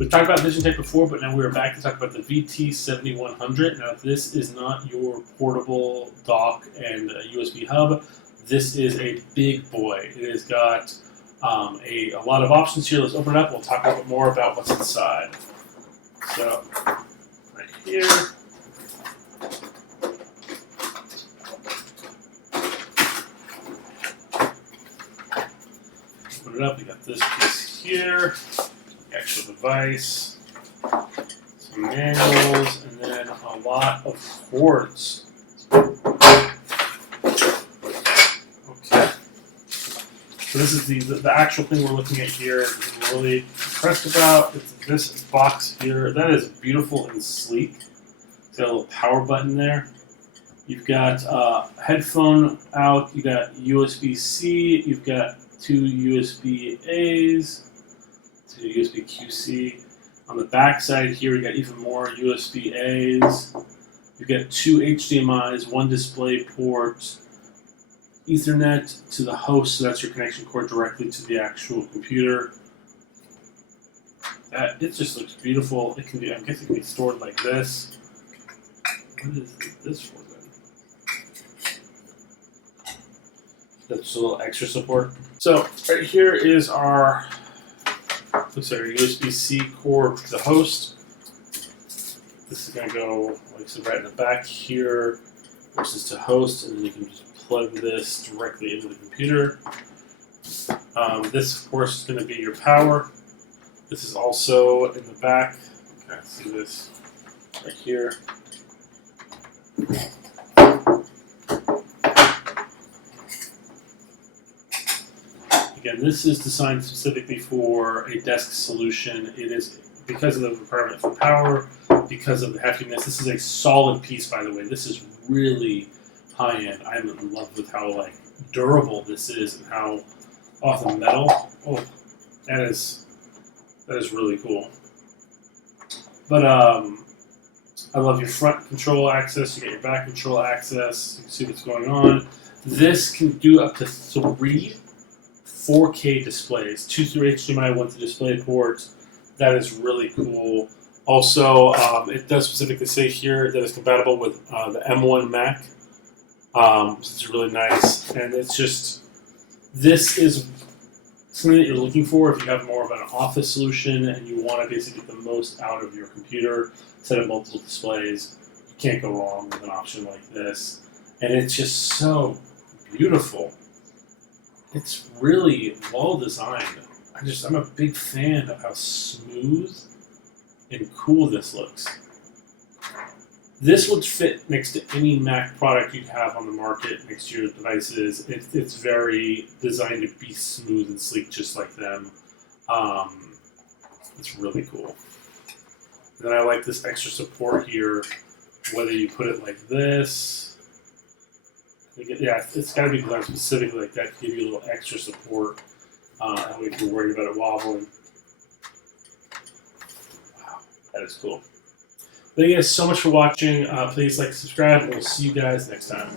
We've talked about VisionTek before, but now we're back to talk about the VT7100. Now, this is not your portable dock and USB hub. This is a big boy. It has got a lot of options here. Let's open it up. We'll talk a little bit more about what's inside. So, right here. Open it up. We got this piece here. Actual device, some manuals, and then a lot of cords. Okay. So this is the actual thing we're looking at here. We're really impressed about. It's this box here. That is beautiful and sleek. It's got a little power button there. You've got headphone out. You got USB-C. You've got two USB-A's. USB QC. On the back side here, we got even more USB A's. You've got two HDMI's, one display port, Ethernet to the host, so that's your connection cord directly to the actual computer. It just looks beautiful. It can be, I guess it can be stored like this. What is this for then? That's a little extra support. So right here is our looks like our USB-C cord to the host. This is going to go, like I said, right in the back here. This is to host, and then you can just plug this directly into the computer. This, of course, is going to be your power. This is also in the back. You can see this right here. Again, this is designed specifically for a desk solution. It is because of the requirement for power, because of the heftiness. This is a solid piece, by the way. This is really high-end. I'm in love with how durable this is and how the metal. Oh, that is really cool. But I love your front control access. You get your back control access. You can see what's going on. This can do up to 3 4K displays, 2 through HDMI, 1 through display ports. That is really cool. Also, it does specifically say here that it's compatible with the M1 Mac. It's really nice, and it's just, this is something that you're looking for if you have more of an office solution and you want to basically get the most out of your computer, set up multiple displays. You can't go wrong with an option like this, and it's just so beautiful. It's really well designed. I'm a big fan of how smooth and cool this looks. This would fit next to any Mac product you have on the market next to your devices. It's very designed to be smooth and sleek, just like them. It's really cool. And then I like this extra support here, whether you put it like this. Yeah, it's got to be designed specifically like that to give you a little extra support. That way if you're worried about it wobbling. Wow, that is cool. Thank you guys so much for watching. Please like, subscribe, and we'll see you guys next time.